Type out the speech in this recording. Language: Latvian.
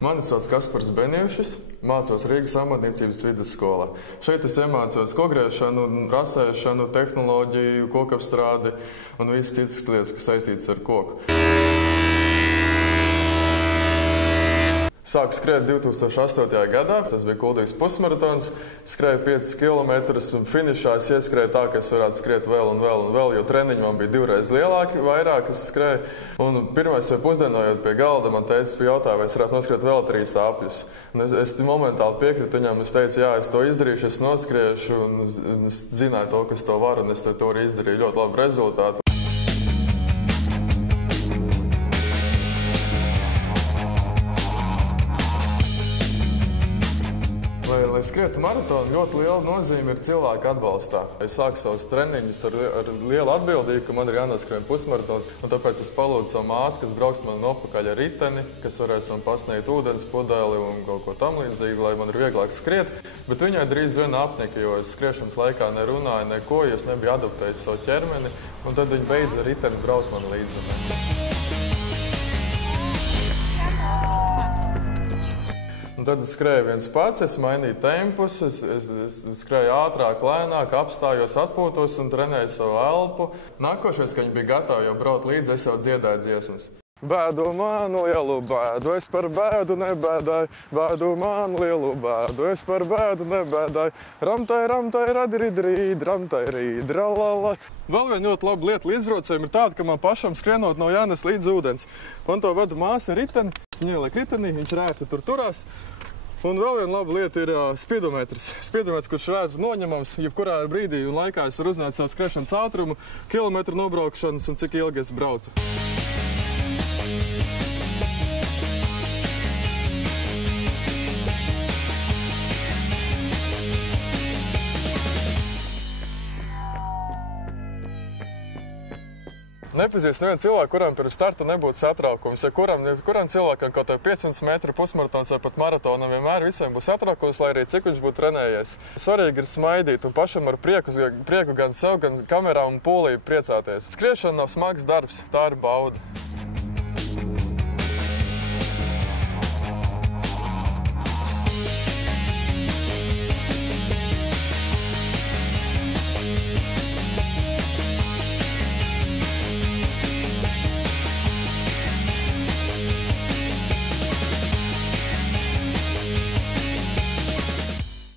Mani sauc Kaspars Benievšis, mācos Rīgas amatniecības vidusskolā. Šeit es iemācos kogriešanu, rasēšanu, tehnoloģiju, kokapstrādi un visas citas lietas, kas saistītas ar koku. Sāku skriet 2008. gadā, tas bija kuldīgs pusmaratons, skrēju 5 km un finišā es ieskrēju tā, ka es varētu skriet vēl un vēl, jo treniņi man bija 2 reizes lielāki, vairāk es skrēju. Un pirmais vai pusdienojot pie galda, man teica pajautāja, vai es varētu noskriet vēl 3 apļus. Un es momentāli piekritu viņam, es teicu, jā, es to izdarīšu, es noskriešu, un es zināju to, ka es to varu, un es to arī izdarīju ļoti labu rezultātu. Lai skrietu maratonu, ļoti liela nozīme ir cilvēku atbalstā. Es sāku savus treniņus ar lielu atbildību, ka man ir jānoskrien pusmaratons, un tāpēc es palūdzu savu māsu, kas brauks man nopakaļ ar riteni, kas varēs man pasniegt ūdens pudeli un kaut ko tam līdzīgi, lai man ir vieglāk skriet. Bet viņai drīz vien apnika, jo es skriešanas laikā nerunāju neko, jo es nebiju adaptējis savu ķermeni, un tad viņa beidza ar riteni braukt man līdzi. Un tad es skrēju viens pats, es mainīju tempus, es skrēju ātrāk, lēnāk, apstājos, atpūtos un trenēju savu elpu. Nākošais, ka viņi bija gatavi jau braukt līdzi, es jau dziedāju dziesmas. Bēdu manu lielu bēdu, es par bēdu nebēdāju, bēdu manu lielu bēdu, es par bēdu nebēdāju, ramtai, ramtai, radiridrīd, ramtai, rīd, ralala. Vēl viena ļoti laba lieta līdzbraucējiem ir tāda, ka man pašam skrienot nav jānes līdz ūdens. Man to vada māsa riteni, es viņu ieliek ritenī, viņš rēti tur turās. Un vēl viena laba lieta ir spiedometrs. Spiedometrs, kurš rēti noņemams, jebkurā brīdī un laikā es varu uzzināt savu skriešanas ātrumu, kilometru nobraukšanas un cik ilgi es braucu. Nepazīst nevienu cilvēku, kuram pirms starta nebūtu satraukums. Ja kuram cilvēkam kaut vai 500 metru pusmaratons vai pat maratonam vienmēr visiem būs satraukums, lai arī cik viņš būtu trenējies. Svarīgi ir smaidīt un pašam ar prieku gan sev, gan kamerā un pūlī priecāties. Skriešana nav smags darbs, tā ir bauda.